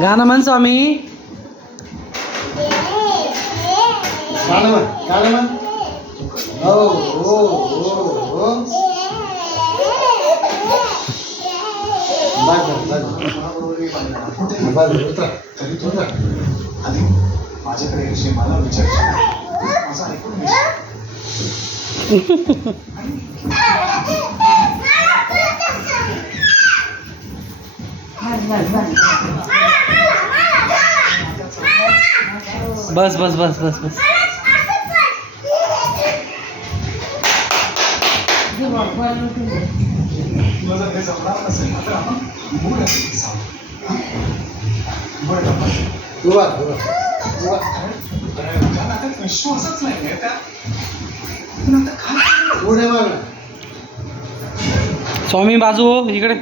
गाणं म्हण स्वामी. गाणं म्हण, गाणं म्हण. हो हो हो हो. माझ्याकडे विषय मला विचार माझा ऐकून बस बस बस बस बस. तुला जर हे जमणार नसेल तर आपण बोलूया विश्वासच नाही त्या स्वामी बाजू इकडे.